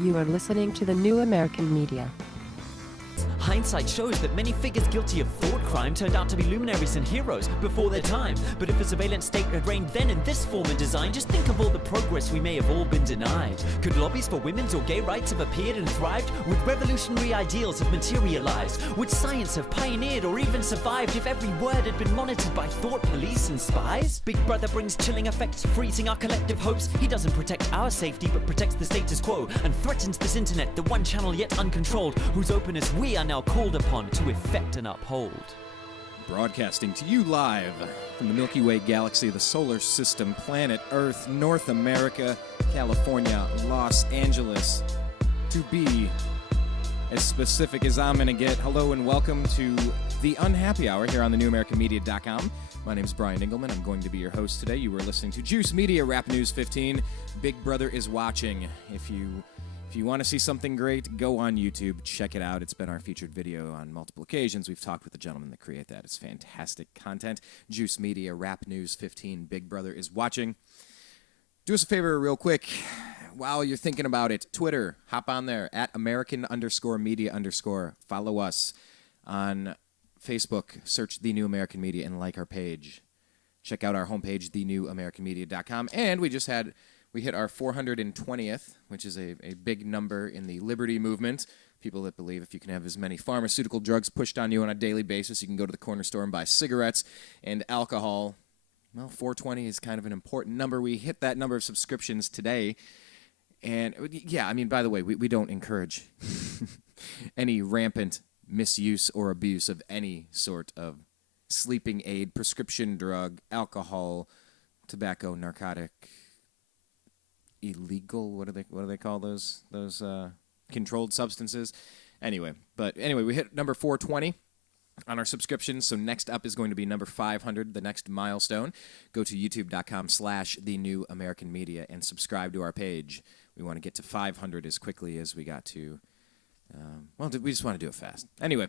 You are listening to the New American Media. Hindsight shows that many figures guilty of thought crime turned out to be luminaries and heroes before their time. But if a surveillance state had reigned then in this form and design, just think of all the progress we may have all been denied. Could lobbies for women's or gay rights have appeared and thrived? Would revolutionary ideals have materialized? Would science have pioneered or even survived if every word had been monitored by thought police and spies? Big Brother brings chilling effects, freezing our collective hopes. He doesn't protect our safety but protects the status quo and threatens this internet, the one channel yet uncontrolled, whose openness we are now called upon to effect and uphold. Broadcasting to you live from the Milky Way galaxy, the solar system, planet Earth, North America, California, Los Angeles. To be as specific as I'm going to get, hello and welcome to the Unhappy Hour here on the NewAmericanMedia.com. My name is Brian Engelman. I'm going to be your host today. You were listening to Juice Media Rap News 15. Big Brother is watching. If you want to see something great, go on YouTube. Check it out. It's been our featured video on multiple occasions. We've talked with the gentlemen that create that. It's fantastic content. Juice Media, Rap News 15, Big Brother is watching. Do us a favor real quick. While you're thinking about it, Twitter, hop on there, at American_media_. Follow us on Facebook. Search The New American Media and like our page. Check out our homepage, thenewamericanmedia.com. And we hit our 420th, which is a big number in the liberty movement. People that believe if you can have as many pharmaceutical drugs pushed on you on a daily basis, you can go to the corner store and buy cigarettes and alcohol. Well, 420 is kind of an important number. We hit that number of subscriptions today. And, yeah, I mean, by the way, we don't encourage any rampant misuse or abuse of any sort of sleeping aid, prescription drug, alcohol, tobacco, narcotic, illegal, what do they call those controlled substances? Anyway, we hit number 420 on our subscriptions, so next up is going to be number 500, the next milestone. Go to youtube.com/The New American Media and subscribe to our page. We want to get to 500 as quickly as we got to, we just want to do it fast. Anyway,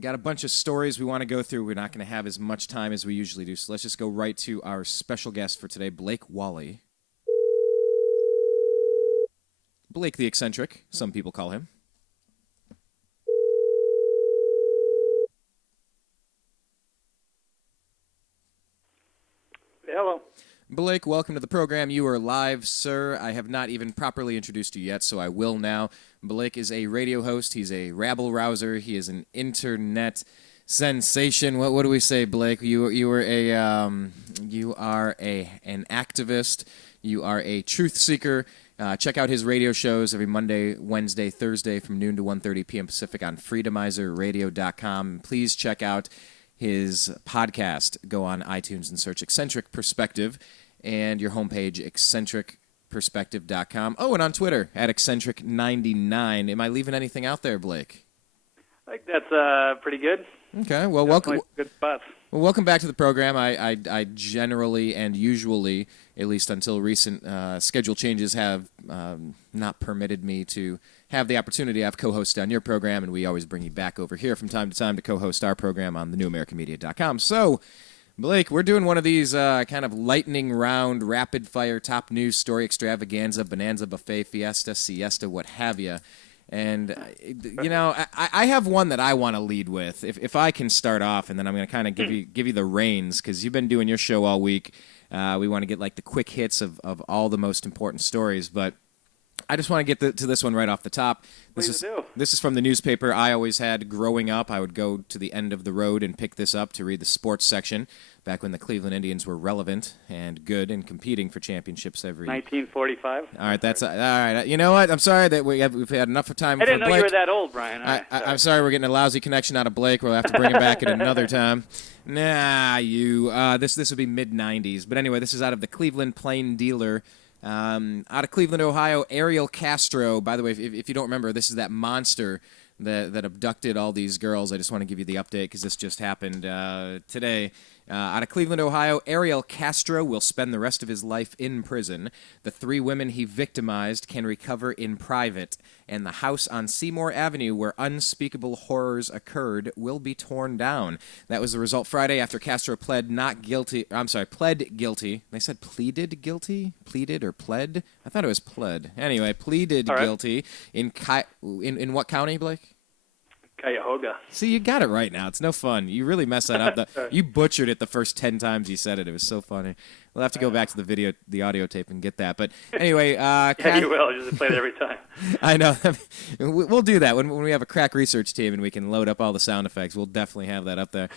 got a bunch of stories we want to go through. We're not going to have as much time as we usually do, so let's just go right to our special guest for today, Blake Walley. Blake the Eccentric, some people call him. Hello. Blake, welcome to the program. You are live, sir. I have not even properly introduced you yet, so I will now. Blake is a radio host. He's a rabble-rouser. He is an internet sensation. What do we say, Blake? You are an activist. You are a truth seeker. Check out his radio shows every Monday, Wednesday, Thursday from noon to 1:30 p.m. Pacific on freedomizerradio.com. Please check out his podcast. Go on iTunes and search Eccentric Perspective and your homepage, eccentricperspective.com. Oh, and on Twitter, at eccentric99. Am I leaving anything out there, Blake? I think that's pretty good. Okay, well, welcome. Good spots. Well, welcome back to the program. I generally and usually, at least until recent schedule changes, have not permitted me to have the opportunity to have co-hosts on your program, and we always bring you back over here from time to time to co-host our program on thenewamericanmedia.com. So, Blake, we're doing one of these kind of lightning round, rapid-fire top news story extravaganza, bonanza, buffet, fiesta, siesta, what have you. And, I have one that I want to lead with, if I can start off, and then I'm going to kind of give you the reins, because you've been doing your show all week. We want to get, like, the quick hits of all the most important stories, but I just want to get to this one right off the top. This is from the newspaper I always had growing up. I would go to the end of the road and pick this up to read the sports section, back when the Cleveland Indians were relevant and good and competing for championships every 1945. All right, all right. You know what? I'm sorry that we've had enough of time. I didn't know Blake. you were that old, Brian. I'm sorry we're getting a lousy connection out of Blake. We'll have to bring him back at another time. This would be mid-'90s. But anyway, this is out of the Cleveland Plain Dealer. Out of Cleveland, Ohio, Ariel Castro. By the way, if you don't remember, this is that monster that abducted all these girls. I just want to give you the update because this just happened today. Out of Cleveland, Ohio, Ariel Castro will spend the rest of his life in prison. The 3 women he victimized can recover in private, and the house on Seymour Avenue where unspeakable horrors occurred will be torn down. That was the result Friday after Castro pled guilty. They said pleaded guilty? Pleaded or pled? I thought it was pled. Anyway, pleaded guilty in what county, Blake? Cuyahoga. See, you got it right now. It's no fun. You really messed that up. You butchered it the first 10 times you said it. It was so funny. We'll have to go back to the audio tape and get that. But anyway, yeah, you will. Just play it every time. I know. We'll do that when we have a crack research team and we can load up all the sound effects. We'll definitely have that up there.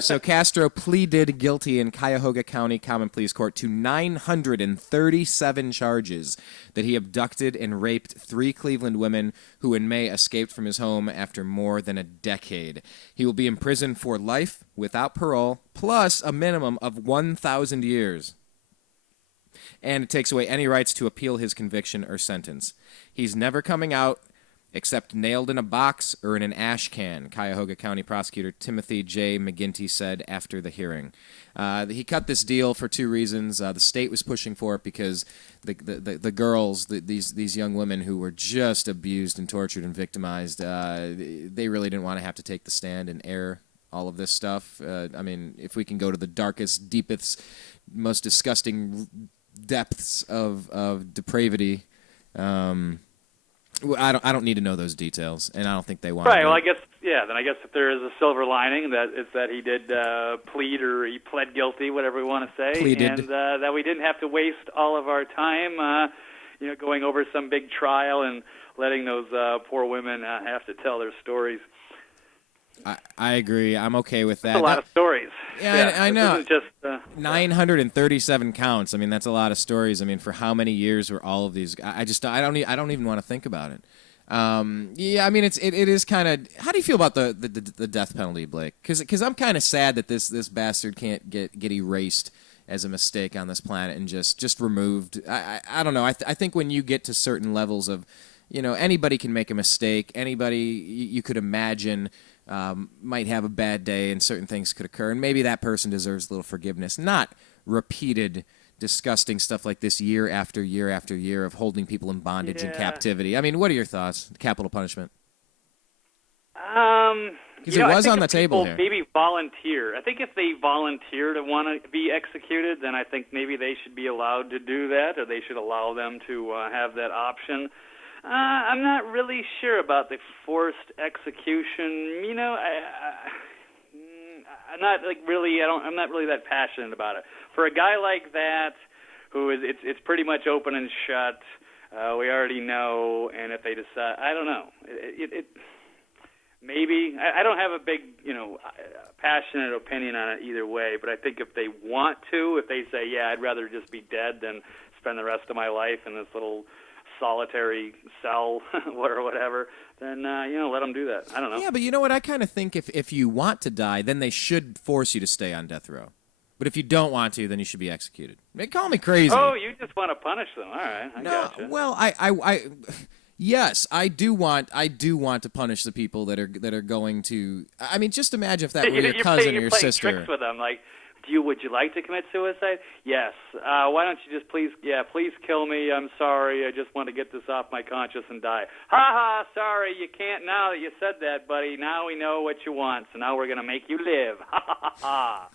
So Castro pleaded guilty in Cuyahoga County Common Pleas Court to 937 charges that he abducted and raped 3 Cleveland women who in May escaped from his home after more than a decade. He will be in prison for life without parole, plus a minimum of 1,000 years. And it takes away any rights to appeal his conviction or sentence. He's never coming out except nailed in a box or in an ash can, Cuyahoga County Prosecutor Timothy J. McGinty said after the hearing. He cut this deal for 2 reasons. The state was pushing for it because the girls, these young women who were just abused and tortured and victimized, they really didn't want to have to take the stand and air all of this stuff. I mean, if we can go to the darkest, deepest, most disgusting depths of depravity, I don't need to know those details, and I don't think they want. Right. Well, I guess if there is a silver lining, that it's that he did plead, or he pled guilty, whatever we want to say, Pleaded. and that we didn't have to waste all of our time, going over some big trial and letting those poor women have to tell their stories. I agree. I'm okay with that. That's a lot of stories. Yeah, I know. This isn't just 937 counts. I mean, that's a lot of stories. I mean, for how many years were all of these? I don't even want to think about it. Yeah, I mean, it is kind of. How do you feel about the death penalty, Blake? Because I'm kind of sad that this bastard can't get erased as a mistake on this planet and just removed. I don't know. I think when you get to certain levels of, anybody can make a mistake. Anybody you could imagine. Might have a bad day and certain things could occur, and maybe that person deserves a little forgiveness, not repeated disgusting stuff like this year after year after year of holding people in bondage and captivity. I mean, what are your thoughts? Capital punishment. Because it was on the table here. Maybe volunteer. I think if they volunteer to want to be executed, then I think maybe they should be allowed to do that, or they should allow them to have that option. I'm not really sure about the forced execution. I'm not really that passionate about it. For a guy like that, who is, it's pretty much open and shut. We already know, and if they decide, I don't know. Maybe I don't have a big, passionate opinion on it either way. But I think if they want to, if they say, yeah, I'd rather just be dead than spend the rest of my life in this little solitary cell or whatever, then let them do that. I don't know. Yeah, but you know what? I kind of think if you want to die, then they should force you to stay on death row. But if you don't want to, then you should be executed. Call me crazy. Oh, you just want to punish them. All right, I gotcha. Well, yes, I do want to punish the people that are going to. I mean, just imagine if that were your cousin or your sister. You're playing tricks with them, like. Would you like to commit suicide? Yes. Why don't you just please kill me. I'm sorry. I just want to get this off my conscience and die. Ha ha, sorry, you can't now that you said that, buddy. Now we know what you want, so now we're going to make you live. Ha ha ha.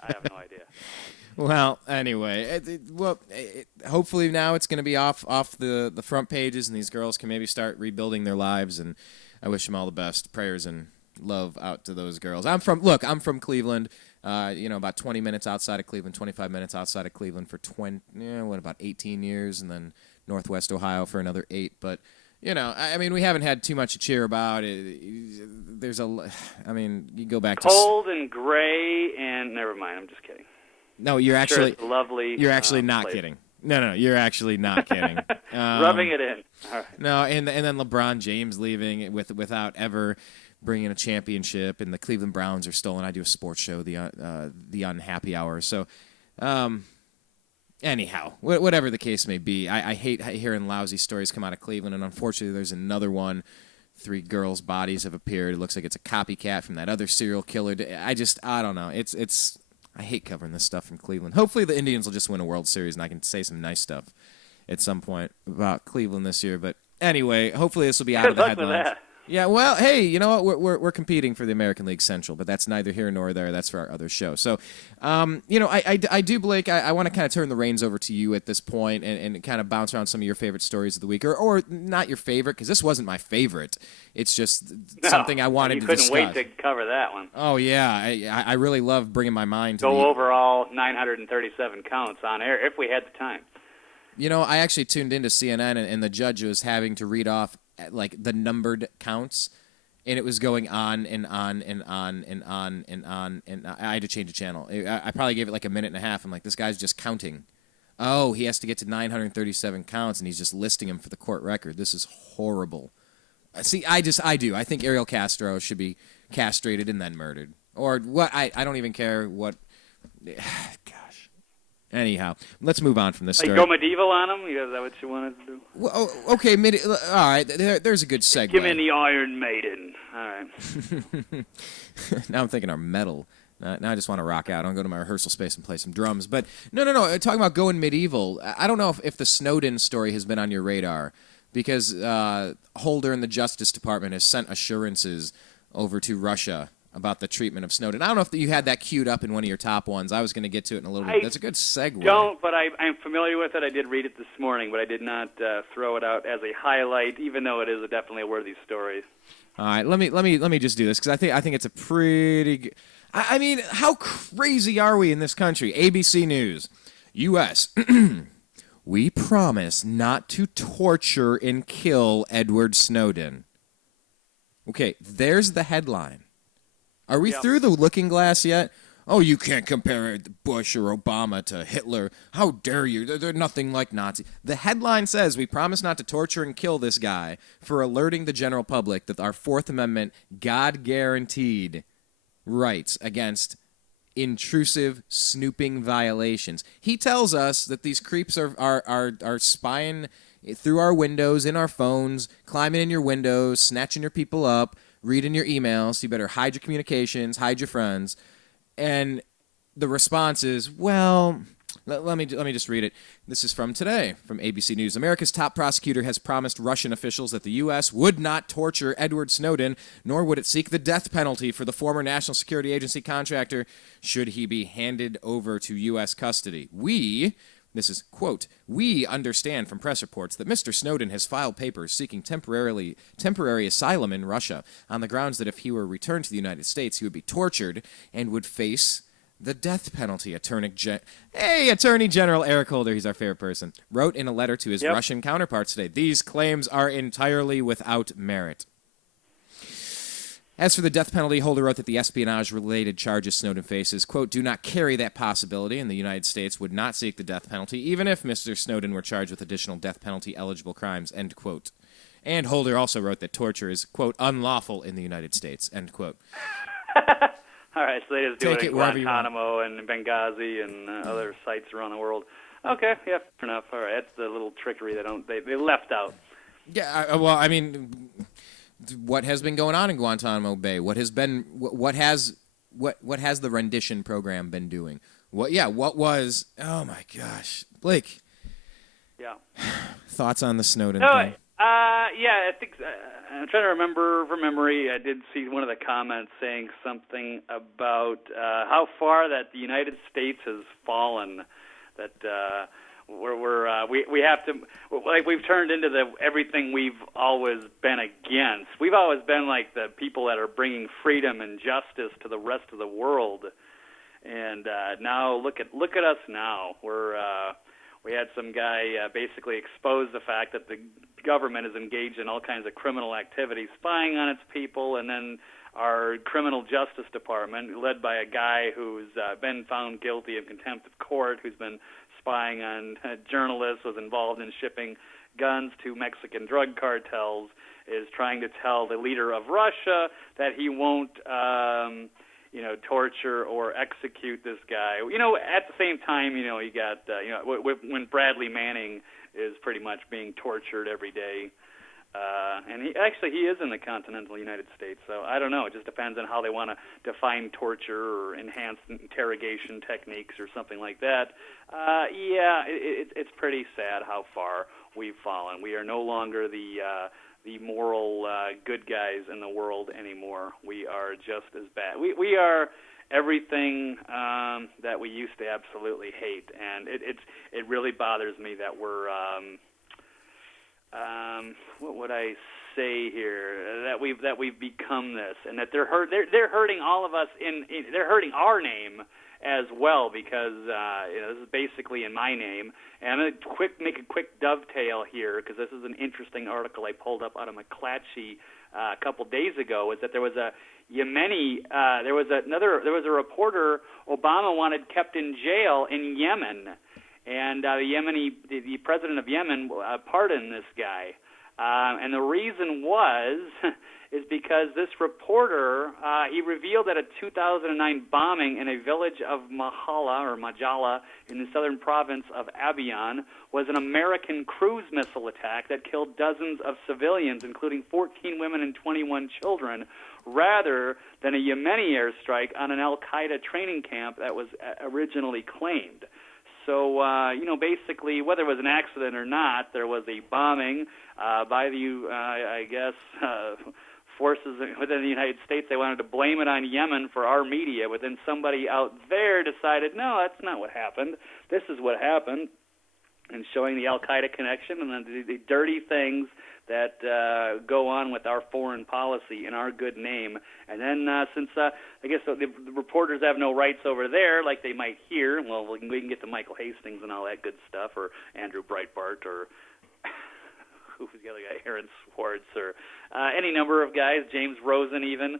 I have no idea. Well, anyway, hopefully now it's going to be off the front pages, and these girls can maybe start rebuilding their lives, and I wish them all the best. Prayers and love out to those girls. I'm from Cleveland. About 20 minutes outside of Cleveland, 25 minutes outside of Cleveland for about 18 years, and then Northwest Ohio for another 8. But, I mean, we haven't had too much to cheer about. You go back to cold and gray, and never mind. I'm just kidding. No, you're actually it's lovely. You're actually not place. kidding. No, you're actually not kidding. Rubbing it in. All right. No, and then LeBron James leaving without ever bringing a championship, and the Cleveland Browns are stolen. I do a sports show, the Unhappy Hour. So, anyhow, whatever the case may be, I hate hearing lousy stories come out of Cleveland, and unfortunately there's another one. 3 girls' bodies have appeared. It looks like it's a copycat from that other serial killer. I don't know. It's I hate covering this stuff from Cleveland. Hopefully the Indians will just win a World Series and I can say some nice stuff at some point about Cleveland this year. But anyway, hopefully this will be out of the headlines. Good luck with that. Yeah, well, hey, you know what? We're competing for the American League Central, but that's neither here nor there. That's for our other show. So, I do, Blake. I want to kind of turn the reins over to you at this point and kind of bounce around some of your favorite stories of the week, or not your favorite, because this wasn't my favorite. It's just something I wanted to discuss. You couldn't wait to cover that one. Oh yeah, I really love bringing my mind to go over all 937 counts on air if we had the time. You know, I actually tuned into CNN, and the judge was having to read off like the numbered counts, and it was going on and on and on and on and on, and I had to change the channel. I probably gave it like a minute and a half. I'm like, this guy's just counting. Oh, he has to get to 937 counts, and he's just listing them for the court record. This is horrible. See, I do. I think Ariel Castro should be castrated and then murdered. Or what? I don't even care what. Gosh. Anyhow, let's move on from this story. Go medieval on him? Is that what you wanted to do? Well, okay, all right. There's a good segue. Give me the Iron Maiden. All right. Now I'm thinking our metal. Now I just want to rock out. I want to go to my rehearsal space and play some drums. But no. Talking about going medieval, I don't know if the Snowden story has been on your radar, because Holder in the Justice Department has sent assurances over to Russia about the treatment of Snowden. I don't know if you had that queued up in one of your top ones. I was going to get to it in a little bit. That's a good segue. Don't, but I'm familiar with it. I did read it this morning, but I did not throw it out as a highlight, even though it is definitely a worthy story. All right, let me just do this, because I think it's a pretty good. I mean, how crazy are we in this country? ABC News, U.S. We promise not to torture and kill Edward Snowden. Okay, there's the headline. Are we through the looking glass yet? Oh, you can't compare Bush or Obama to Hitler. How dare you? They're nothing like Nazis. The headline says we promise not to torture and kill this guy for alerting the general public that our Fourth Amendment God-guaranteed rights against intrusive snooping violations. He tells us that these creeps are spying through our windows, in our phones, climbing in your windows, snatching your people up, reading your emails. So you better hide your communications, hide your friends. And the response is, well, let me just read it. This is from today, from ABC News. America's top prosecutor has promised Russian officials that the U.S. would not torture Edward Snowden, nor would it seek the death penalty for the former National Security Agency contractor should he be handed over to U.S. custody. This is, quote, we understand from press reports that Mr. Snowden has filed papers seeking temporary asylum in Russia on the grounds that if he were returned to the United States, he would be tortured and would face the death penalty. Attorney General Eric Holder, he's our favorite person, wrote in a letter to his Russian counterparts today, these claims are entirely without merit. As for the death penalty, Holder wrote that the espionage-related charges Snowden faces, quote, do not carry that possibility, and the United States would not seek the death penalty, even if Mr. Snowden were charged with additional death penalty-eligible crimes, end quote. And Holder also wrote that torture is, quote, unlawful in the United States, end quote. All right, so they just do Take it in Guantanamo and Benghazi and other sites around the world. Okay, yeah, fair enough. All right, that's the little trickery they left out. Yeah, well, I mean, what has been going on in Guantanamo Bay? What has the rendition program been doing? What was? Oh my gosh, Blake. Yeah. Thoughts on the Snowden thing? I think I'm trying to remember from memory. I did see one of the comments saying something about how far that the United States has fallen. That we have to, like, we've turned into everything we've always been against. We've always been like the people that are bringing freedom and justice to the rest of the world. And now look at us now. We had some guy basically expose the fact that the government is engaged in all kinds of criminal activities, spying on its people, and then our criminal justice department, led by a guy who's been found guilty of contempt of court, who's been spying on journalists, was involved in shipping guns to Mexican drug cartels, is trying to tell the leader of Russia that he won't torture or execute this guy. At the same time, you got, when Bradley Manning is pretty much being tortured every day. And he is in the continental United States, so I don't know. It just depends on how they want to define torture or enhanced interrogation techniques or something like that. It's pretty sad how far we've fallen. We are no longer the moral good guys in the world anymore. We are just as bad. We are everything that we used to absolutely hate, and it really bothers me that we're what would I say here? That we've become this, and that they're hurting all of us they're hurting our name as well, because this is basically in my name. And I'm going to make a quick dovetail here, because this is an interesting article I pulled up out of McClatchy a couple days ago. Is that there was a Yemeni, there was a reporter Obama wanted kept in jail in Yemen, and the president of Yemen pardoned this guy. And the reason is because this reporter, he revealed that a 2009 bombing in a village of Majala in the southern province of Abiyan was an American cruise missile attack that killed dozens of civilians, including 14 women and 21 children, rather than a Yemeni airstrike on an al-Qaeda training camp that was originally claimed. So, basically, whether it was an accident or not, there was a bombing by the, forces within the United States. They wanted to blame it on Yemen for our media, but then somebody out there decided, no, that's not what happened. This is what happened, and showing the al-Qaeda connection and then the dirty things that go on with our foreign policy in our good name. And then since I guess the reporters have no rights over there, like they might here, well, we can get to Michael Hastings and all that good stuff, or Andrew Breitbart, or who's the other guy, Aaron Swartz, or any number of guys, James Rosen even.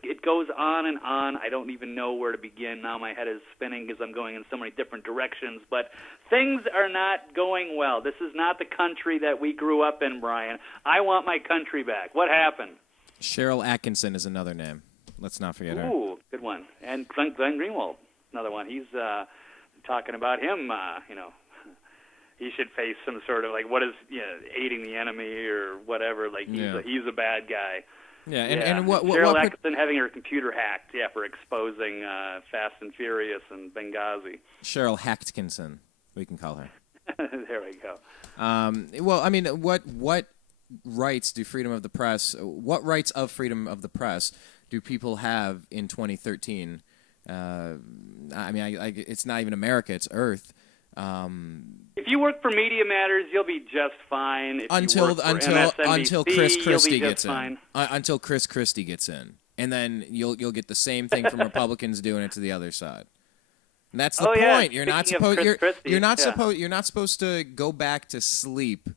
It goes on and on. I don't even know where to begin. Now my head is spinning because I'm going in so many different directions. But things are not going well. This is not the country that we grew up in, Brian. I want my country back. What happened? Cheryl Atkinson is another name. Let's not forget her. Ooh, good one. And Glen Greenwald, another one. He's talking about him, he should face some sort of, aiding the enemy or whatever. He's a bad guy. Yeah, and what Cheryl Atkinson having her computer hacked, for exposing Fast and Furious and Benghazi. Cheryl Atkinson, we can call her. There we go. What rights do freedom of the press? What rights of freedom of the press do people have in 2013? It's not even America; it's Earth. If you work for Media Matters, you'll be just fine. Until Chris Christie gets in. Until Chris Christie gets in, and then you'll get the same thing from Republicans doing it to the other side. And that's the point. Yeah. You're not supposed to go back to sleep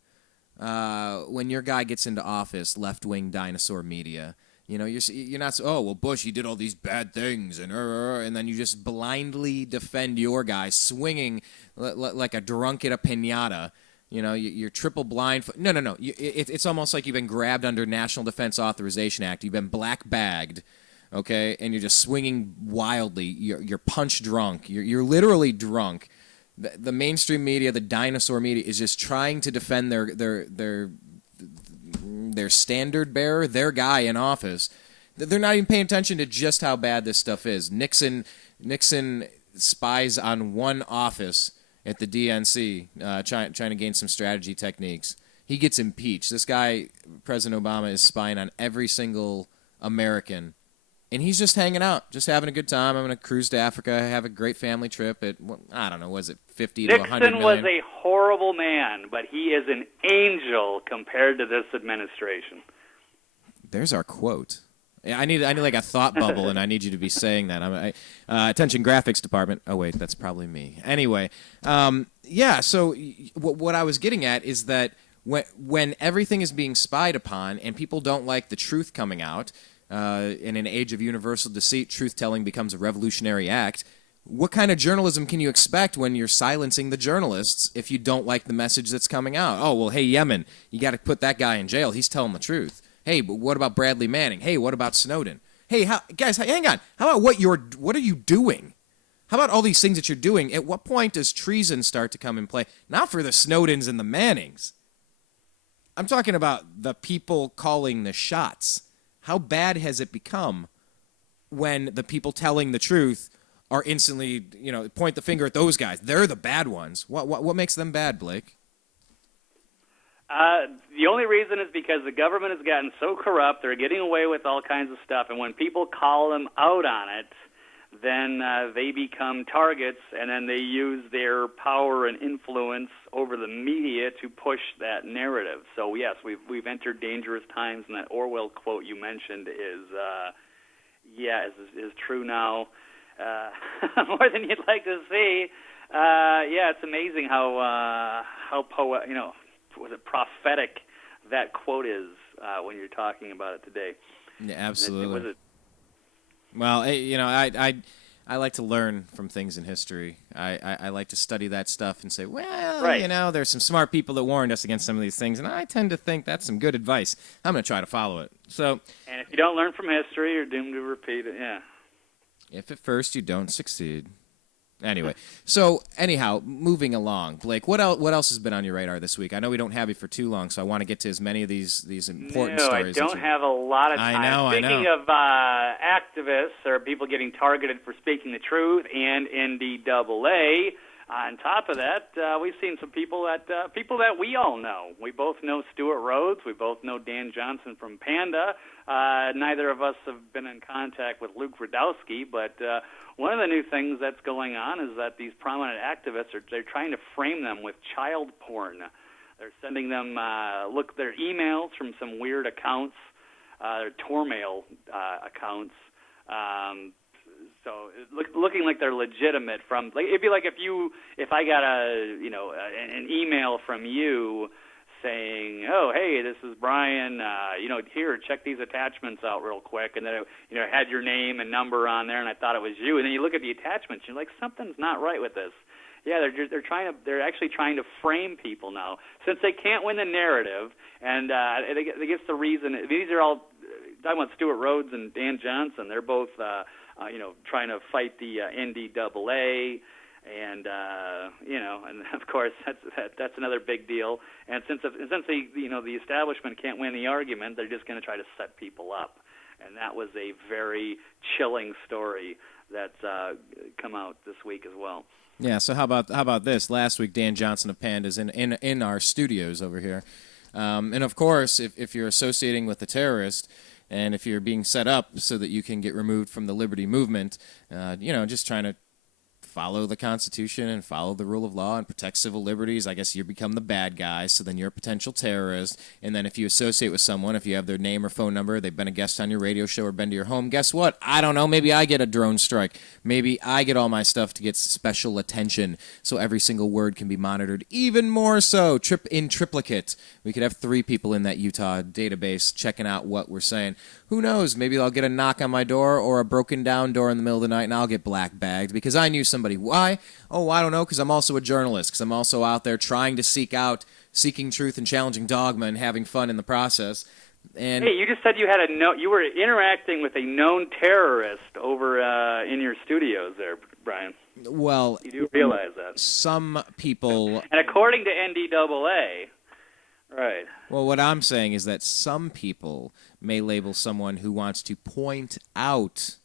when your guy gets into office. Left-wing dinosaur media. You're not. Oh well, Bush, he did all these bad things, and then you just blindly defend your guy, swinging like a drunk at a piñata. You're triple blind. No. It's almost like you've been grabbed under National Defense Authorization Act. You've been black bagged, okay, and you're just swinging wildly. You're punch drunk. You're literally drunk. The mainstream media, the dinosaur media, is just trying to defend their standard bearer, their guy in office. They're not even paying attention to just how bad this stuff is. Nixon spies on one office at the DNC, trying to gain some strategy techniques. He gets impeached. This guy, President Obama, is spying on every single American. And he's just hanging out, just having a good time. I'm going to cruise to Africa, have a great family trip at, I don't know, was it 50 to 100 million? Nixon was a horrible man, but he is an angel compared to this administration. There's our quote. I need like a thought bubble, and I need you to be saying that. Attention graphics department. Oh, wait, that's probably me. Anyway, so what I was getting at is that when everything is being spied upon and people don't like the truth coming out, in an age of universal deceit, truth-telling becomes a revolutionary act. What kind of journalism can you expect when you're silencing the journalists if you don't like the message that's coming out? Oh, well, hey, Yemen, you got to put that guy in jail. He's telling the truth. Hey, but what about Bradley Manning? Hey, what about Snowden? Hey, guys, hang on. How about what are you doing? How about all these things that you're doing? At what point does treason start to come in play? Not for the Snowdens and the Mannings. I'm talking about the people calling the shots. How bad has it become when the people telling the truth are instantly, point the finger at those guys? They're the bad ones. What makes them bad, Blake? The only reason is because the government has gotten so corrupt, they're getting away with all kinds of stuff, and when people call them out on it, then they become targets, and then they use their power and influence over the media to push that narrative. So yes, we've entered dangerous times, and that Orwell quote you mentioned is true now, more than you'd like to see. It's amazing how prophetic that quote is when you're talking about it today. Yeah, absolutely. Well, I like to learn from things in history. I like to study that stuff and say, well, there's some smart people that warned us against some of these things, and I tend to think that's some good advice. I'm going to try to follow it. And if you don't learn from history, you're doomed to repeat it, yeah. If at first you don't succeed. Anyway, anyhow, moving along, Blake, what else has been on your radar this week? I know we don't have you for too long, so I want to get to as many of these important stories. No, I don't have a lot of time. I know. Speaking of activists or people getting targeted for speaking the truth and N.D.A, on top of that, we've seen some people that we all know. We both know Stuart Rhodes. We both know Dan Johnson from P.A.N.D.A. Neither of us have been in contact with Luke Rudowski, but one of the new things that's going on is that these prominent activists they're trying to frame them with child porn. They're sending them their emails from some weird accounts, their Tor mail accounts. So looking like they're legitimate. It'd be like if I got an email from you saying, "Oh, hey, this is Brian. Here, check these attachments out real quick," and then it had your name and number on there, and I thought it was you. And then you look at the attachments, you're like, something's not right with this. Yeah, they're actually trying to frame people now, since they can't win the narrative, and they guess the reason these are all talking about Stuart Rhodes and Dan Johnson. They're both trying to fight the N.D.A. And and of course that's another big deal. And since the establishment can't win the argument, they're just going to try to set people up. And that was a very chilling story that's come out this week as well. Yeah. So how about this? Last week, Dan Johnson of P.A.N.D.A. is in our studios over here, and of course, if you're associating with a terrorist. And if you're being set up so that you can get removed from the liberty movement, just trying to follow the Constitution and follow the rule of law and protect civil liberties, I guess you become the bad guy, so then you're a potential terrorist. And then if you associate with someone, if you have their name or phone number, they've been a guest on your radio show or been to your home, guess what? I don't know, maybe I get a drone strike. Maybe I get all my stuff to get special attention so every single word can be monitored even more so, in triplicate. We could have 3 people in that Utah database checking out what we're saying. Who knows? Maybe I'll get a knock on my door or a broken down door in the middle of the night and I'll get black bagged because I knew somebody. Why? Oh, I don't know, because I'm also a journalist, because I'm also out there trying to seeking truth and challenging dogma and having fun in the process. And hey, you just said you were interacting with a known terrorist over in your studios there, Brian. Well, you do realize that. Some people... And according to N.D.A, right. Well, what I'm saying is that some people may label someone who wants to point out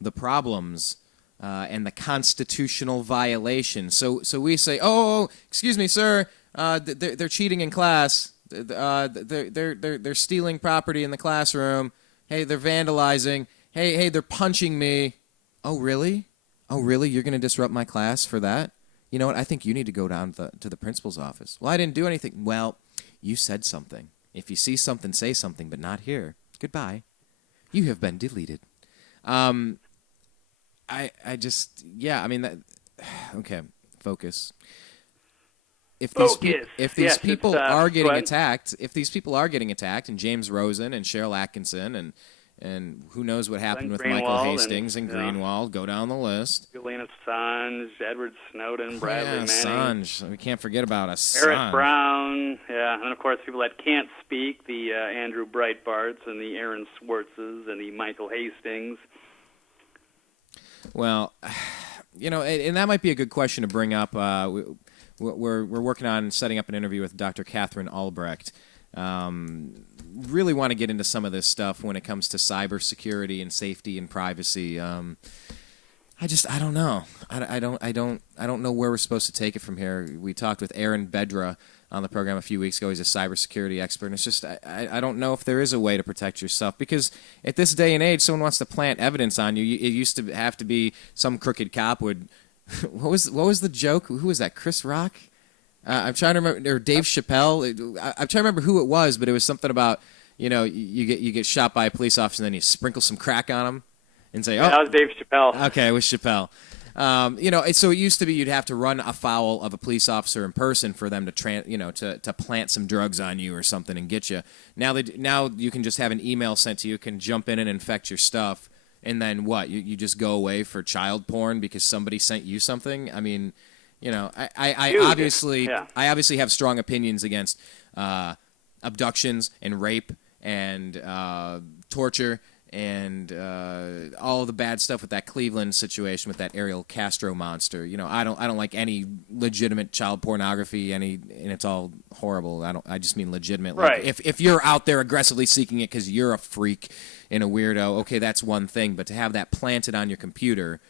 the problems and the constitutional violation. So we say, oh, excuse me, sir, they're cheating in class. They're stealing property in the classroom. Hey, they're vandalizing. Hey, they're punching me. Oh, really? You're going to disrupt my class for that? You know what? I think you need to go down to the principal's office. Well, I didn't do anything. Well, you said something. If you see something, say something, but not here. Goodbye. You have been deleted. Okay, focus. If these people are getting attacked, and James Rosen and Cheryl Atkinson and who knows what happened with Michael Hastings and Greenwald, go down the list. Julian Assange, Edward Snowden, Bradley Manning. Assange. We can't forget about Assange. Eric Brown, and of course people that can't speak, the Andrew Breitbarts and the Aaron Swartzes and the Michael Hastings. Well, and that might be a good question to bring up. We're working on setting up an interview with Dr. Catherine Albrecht, really want to get into some of this stuff when it comes to cybersecurity and safety and privacy. I don't know. I don't know where we're supposed to take it from here. We talked with Aaron Bedra on the program a few weeks ago. He's a cybersecurity expert, and it's just I don't know if there is a way to protect yourself, because at this day and age, someone wants to plant evidence on you. It used to have to be some crooked cop would. What was the joke? Who was that? Chris Rock? I'm trying to remember, or Dave Chappelle. I'm trying to remember who it was, but it was something about, you get shot by a police officer and then you sprinkle some crack on him and say, that was Dave Chappelle. Okay, it was Chappelle. So it used to be you'd have to run afoul of a police officer in person for them to plant some drugs on you or something and get you. Now you can just have an email sent to you, can jump in and infect your stuff, and then what? You just go away for child porn because somebody sent you something? I mean, I obviously have strong opinions against abductions and rape and torture and all the bad stuff with that Cleveland situation with that Ariel Castro monster. I don't like any legitimate child pornography, and it's all horrible. I just mean legitimate. Right. Like, if you're out there aggressively seeking it because you're a freak and a weirdo, okay, that's one thing. But to have that planted on your computer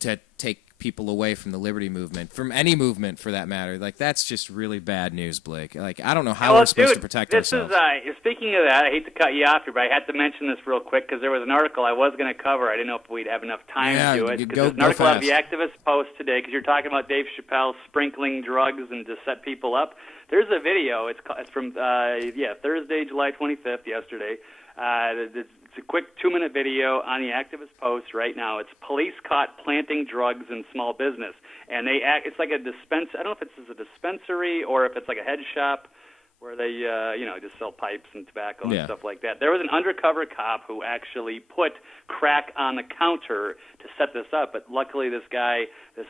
to take people away from the liberty movement, from any movement for that matter, like, that's just really bad news, Blake. Like, I don't know how we're supposed to protect ourselves. Speaking of that, I hate to cut you off here, but I had to mention this real quick because there was an article I was going to cover. I didn't know if we'd have enough time to do it. Because there's an article out of the Activist Post today, because you're talking about Dave Chappelle sprinkling drugs and to set people up. There's a video. It's from Thursday, July 25th, yesterday. It's a quick 2-minute video on the Activist Post right now. It's police caught planting drugs in small business, and it's like a dispense. I don't know if it's a dispensary or if it's like a head shop where they just sell pipes and tobacco and stuff like that. There was an undercover cop who actually put crack on the counter to set this up, but luckily this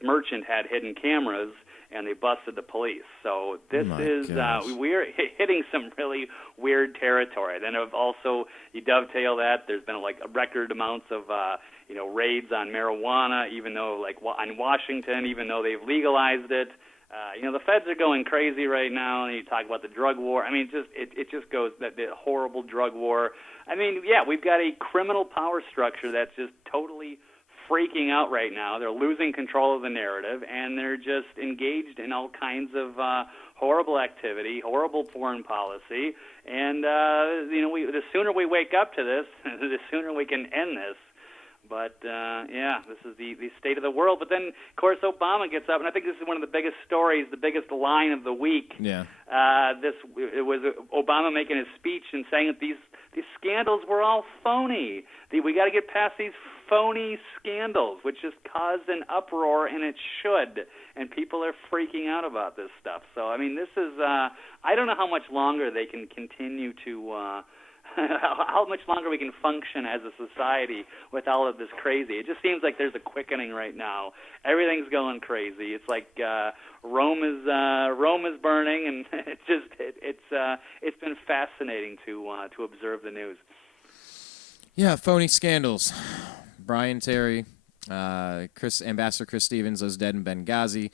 merchant had hidden cameras, and they busted the police. So we're hitting some really weird territory. Then also, you dovetail that, there's been like record amounts of raids on marijuana, even though on Washington, even though they've legalized it. The feds are going crazy right now, and you talk about the drug war. I mean, it just goes, the horrible drug war. I mean, we've got a criminal power structure that's just totally freaking out right now. They're losing control of the narrative, and they're just engaged in all kinds of horrible activity, horrible foreign policy. And the sooner we wake up to this, the sooner we can end this. But this is the state of the world. But then, of course, Obama gets up, and I think this is one of the biggest stories, the biggest line of the week. Yeah. It was Obama making his speech and saying that these scandals were all phony. We got to get past these phony scandals, which just caused an uproar, and it should. And people are freaking out about this stuff. So, I mean, this is I don't know how much longer they can continue to how much longer we can function as a society with all of this crazy. It just seems like there's a quickening right now. Everything's going crazy. It's like Rome is burning, and it's been fascinating to observe the news. Yeah, phony scandals. Brian Terry, Ambassador Chris Stevens, those dead in Benghazi.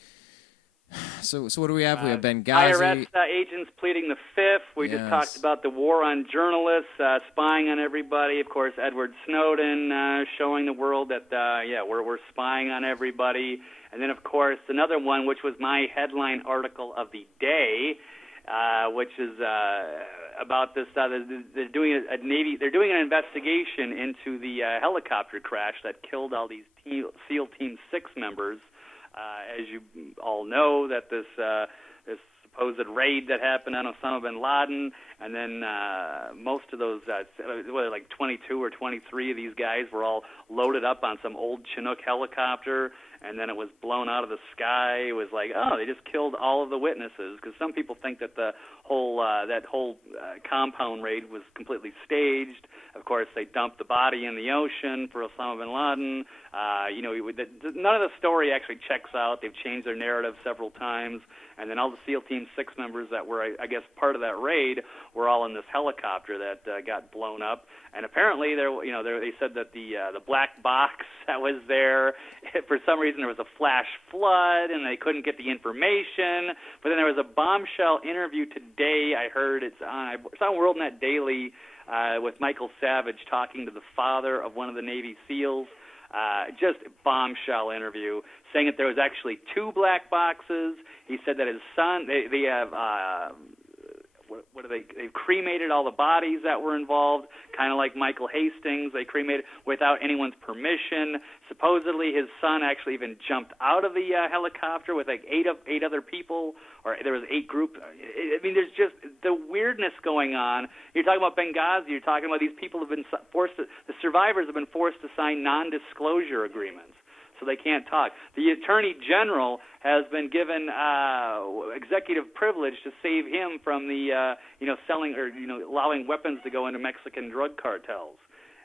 So what do we have? We have Benghazi. IRS agents pleading the fifth. We just talked about the war on journalists, spying on everybody. Of course, Edward Snowden showing the world that, we're spying on everybody. And then, of course, another one, which was my headline article of the day, which is about this. They're doing an investigation into the helicopter crash that killed all these SEAL Team 6 members. As you all know, that this supposed raid that happened on Osama bin Laden, and then most of those, 22 or 23 of these guys were all loaded up on some old Chinook helicopter, and then it was blown out of the sky. It was like, they just killed all of the witnesses, because some people think that the whole compound raid was completely staged. Of course, they dumped the body in the ocean for Osama bin Laden. None of the story actually checks out. They've changed their narrative several times, and then all the SEAL Team 6 members that were, I guess, part of that raid were all in this helicopter that got blown up. And apparently, they said that the black box that was there, for some reason, there was a flash flood, and they couldn't get the information. But then there was a bombshell interview today. I heard it's on WorldNet Daily with Michael Savage talking to the father of one of the Navy SEALs. Just bombshell interview, saying that there was actually 2 black boxes. He said that his son, they have, they've cremated all the bodies that were involved, kind of like Michael Hastings. They cremated without anyone's permission. Supposedly his son actually even jumped out of the helicopter with like eight other people, or there was 8 groups. I mean, there's just the weirdness going on. You're talking about Benghazi. You're talking about these people have been the survivors have been forced to sign non-disclosure agreements, so they can't talk. The Attorney General has been given executive privilege to save him from the selling or allowing weapons to go into Mexican drug cartels.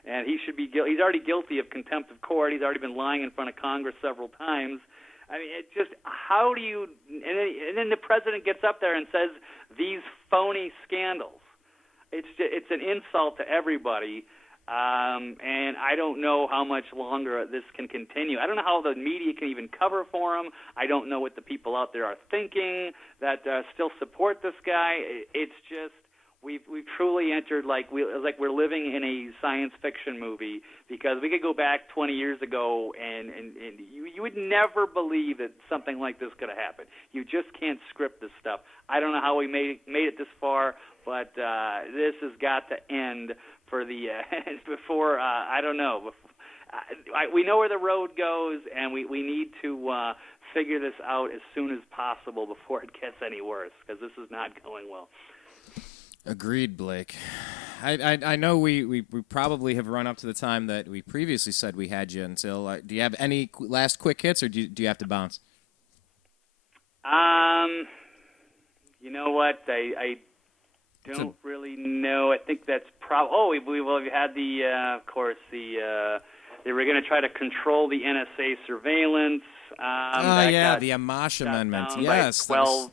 And he should be he's already guilty of contempt of court. He's already been lying in front of Congress several times. I mean, it just, how do you, and then the president gets up there and says these phony scandals. It's an insult to everybody. And I don't know how much longer this can continue. I don't know how the media can even cover for him. I don't know what the people out there are thinking that still support this guy. It's just we've truly entered like we're living in a science fiction movie, because we could go back 20 years ago and you would never believe that something like this could have happened. You just can't script this stuff. I don't know how we made it this far, but this has got to end. For the before I don't know. We know where the road goes, and we need to figure this out as soon as possible before it gets any worse, because this is not going well. Agreed, Blake. I know we probably have run up to the time that we previously said we had you until. Do you have any last quick hits, or do you have to bounce? You know what? I don't really know. I think that's probably. We've had of course, they were going to try to control the NSA surveillance. The Amash Amendment. Yes, by 12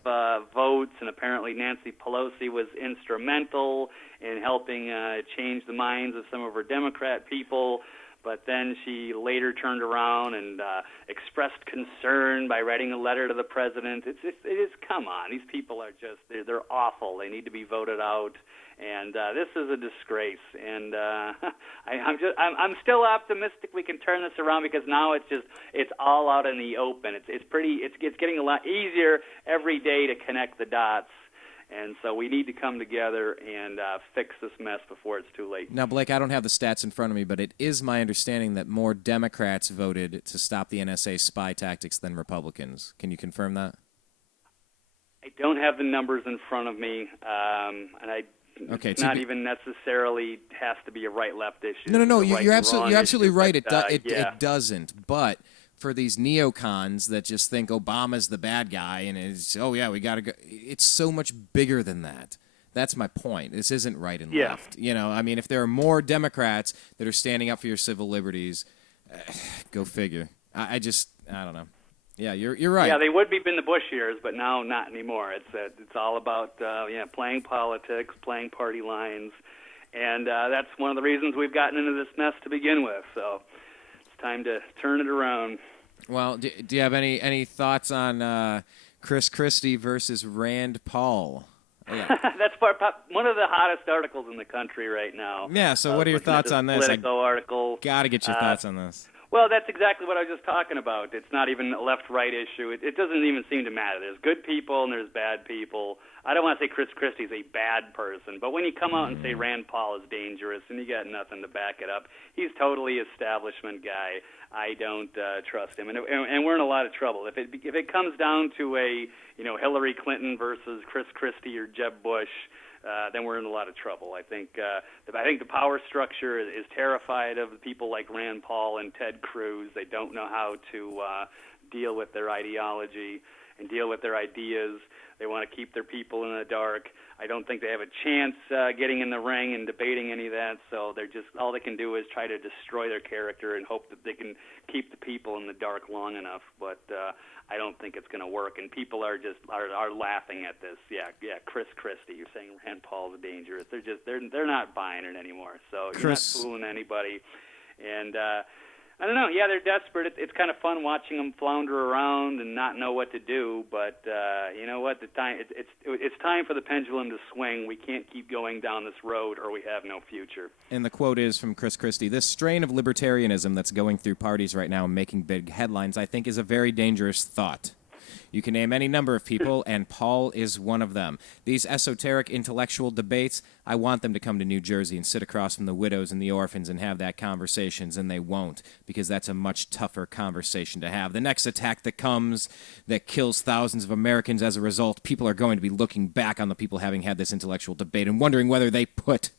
votes, and apparently Nancy Pelosi was instrumental in helping change the minds of some of her Democrat people. But then she later turned around and expressed concern by writing a letter to the president. It is come on, these people are just they're awful. They need to be voted out, and this is a disgrace. And I'm still optimistic we can turn this around, because now it's all out in the open. It's getting a lot easier every day to connect the dots. And so we need to come together and fix this mess before it's too late. Now, Blake, I don't have the stats in front of me, but it is my understanding that more Democrats voted to stop the NSA spy tactics than Republicans. Can you confirm that? I don't have the numbers in front of me, it's not even necessarily has to be a right-left issue. No. You're absolutely right. It doesn't, but for these neocons that just think Obama's the bad guy and it's, we got to go. It's so much bigger than that. That's my point. This isn't right and left. I mean, if there are more Democrats that are standing up for your civil liberties, go figure. I don't know. Yeah, you're right. Yeah, they would be in the Bush years, but now not anymore. It's all about playing politics, playing party lines, and that's one of the reasons we've gotten into this mess to begin with. So it's time to turn it around. Well, do you have any thoughts on Chris Christie versus Rand Paul? Yeah. That's one of the hottest articles in the country right now. Yeah, so what are your thoughts on this? Politico article. Got to get your thoughts on this. Well, that's exactly what I was just talking about. It's not even a left-right issue. It doesn't even seem to matter. There's good people and there's bad people. I don't want to say Chris Christie's a bad person, but when you come out and say Rand Paul is dangerous and you got nothing to back it up, he's totally establishment guy. I don't trust him, and we're in a lot of trouble. If it comes down to a Hillary Clinton versus Chris Christie or Jeb Bush, then we're in a lot of trouble. I think the power structure is terrified of people like Rand Paul and Ted Cruz. They don't know how to deal with their ideology. and deal with their ideas. They want to keep their people in the dark. I don't think they have a chance getting in the ring and debating any of that, so they're just, all they can do is try to destroy their character and hope that they can keep the people in the dark long enough. But I don't think it's going to work, and people are just are laughing at this. Yeah, Chris Christie, you're saying Rand Paul's dangerous. They're not buying it anymore. So you're not fooling anybody. And I don't know. Yeah, they're desperate. It's kind of fun watching them flounder around and not know what to do. But you know what? It's time for the pendulum to swing. We can't keep going down this road, or we have no future. And the quote is from Chris Christie: "This strain of libertarianism that's going through parties right now and making big headlines, I think, is a very dangerous thought. You can name any number of people, and Paul is one of them. These esoteric intellectual debates, I want them to come to New Jersey and sit across from the widows and the orphans and have that conversations, and they won't, because that's a much tougher conversation to have. The next attack that comes that kills thousands of Americans as a result, people are going to be looking back on the people having had this intellectual debate and wondering whether they put..."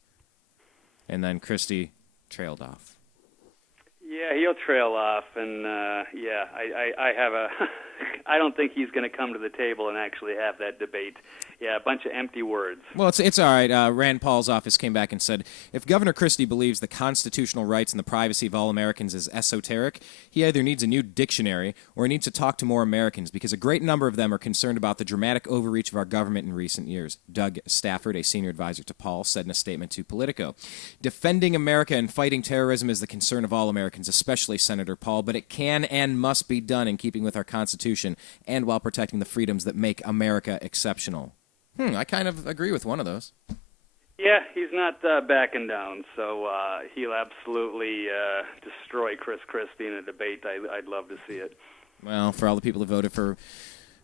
And then Christie trailed off. Yeah, he'll trail off, and I have a... I don't think he's going to come to the table and actually have that debate. Yeah, a bunch of empty words. Well, it's all right. Rand Paul's office came back and said, if Governor Christie believes the constitutional rights and the privacy of all Americans is esoteric, he either needs a new dictionary or he needs to talk to more Americans, because a great number of them are concerned about the dramatic overreach of our government in recent years. Doug Stafford, a senior advisor to Paul, said in a statement to Politico, "Defending America and fighting terrorism is the concern of all Americans, especially Senator Paul, but it can and must be done in keeping with our Constitution and while protecting the freedoms that make America exceptional." I kind of agree with one of those. Yeah, he's not backing down, so he'll absolutely destroy Chris Christie in a debate. I'd love to see it. Well, for all the people who voted for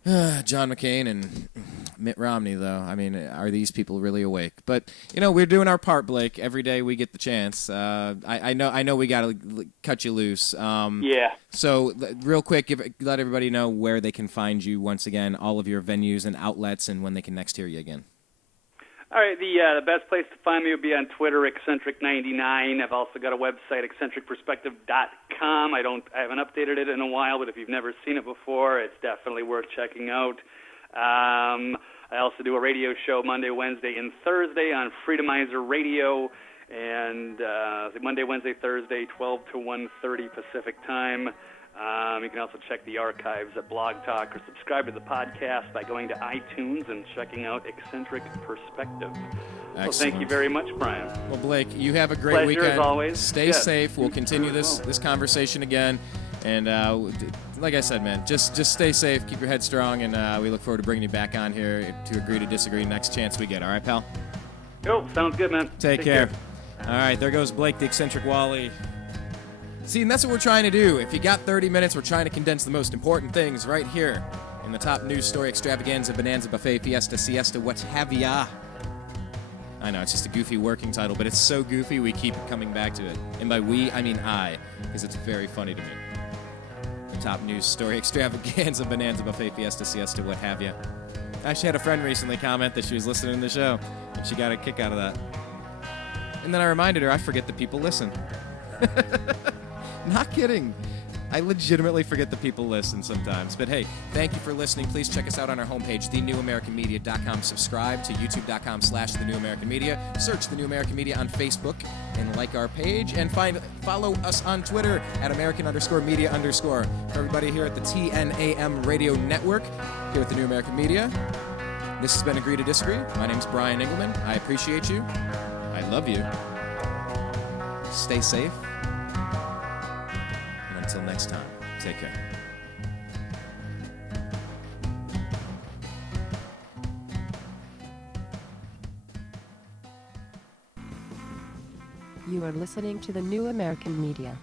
John McCain and Mitt Romney, though, I mean, are these people really awake? But, you know, we're doing our part, Blake. Every day we get the chance. I know we got to cut you loose. Yeah. So, real quick, let everybody know where they can find you once again, all of your venues and outlets, and when they can next hear you again. All right, the best place to find me would be on Twitter, Eccentric99. I've also got a website, eccentricperspective.com. I haven't updated it in a while, but if you've never seen it before, it's definitely worth checking out. I also do a radio show Monday, Wednesday, and Thursday on Freedomizer Radio, and Monday, Wednesday, Thursday, 12 to 1:30 Pacific Time. You can also check the archives at Blog Talk or subscribe to the podcast by going to iTunes and checking out Eccentric Perspective. Excellent. Well, thank you very much, Brian. Well, Blake, you have a great Pleasure, weekend. As always. Stay safe. We'll continue this conversation again. And like I said, man, just stay safe, keep your head strong, and we look forward to bringing you back on here to agree to disagree next chance we get. All right, pal? Cool. Sounds good, man. Take care. All right, there goes Blake, the Eccentric Wally. See, and that's what we're trying to do. If you got 30 minutes, we're trying to condense the most important things right here in the top news story extravaganza, bonanza, buffet, fiesta, siesta, what have ya. I know, it's just a goofy working title, but it's so goofy we keep coming back to it. And by we, I mean I, because it's very funny to me. The top news story extravaganza, bonanza, buffet, fiesta, siesta, what have ya. I actually had a friend recently comment that she was listening to the show, and she got a kick out of that. And then I reminded her, I forget that people listen. Not kidding. I legitimately forget that people listen sometimes. But hey, thank you for listening. Please check us out on our homepage, thenewamericanmedia.com. Subscribe to youtube.com/thenewamericanmedia. Search The New American Media on Facebook and like our page. And follow us on Twitter at American_media_. For everybody here at the TNAM Radio Network, here at The New American Media, this has been Agree to Disagree. My name's Brian Engelman. I appreciate you. I love you. Stay safe. Until next time, take care. You are listening to The New American Media.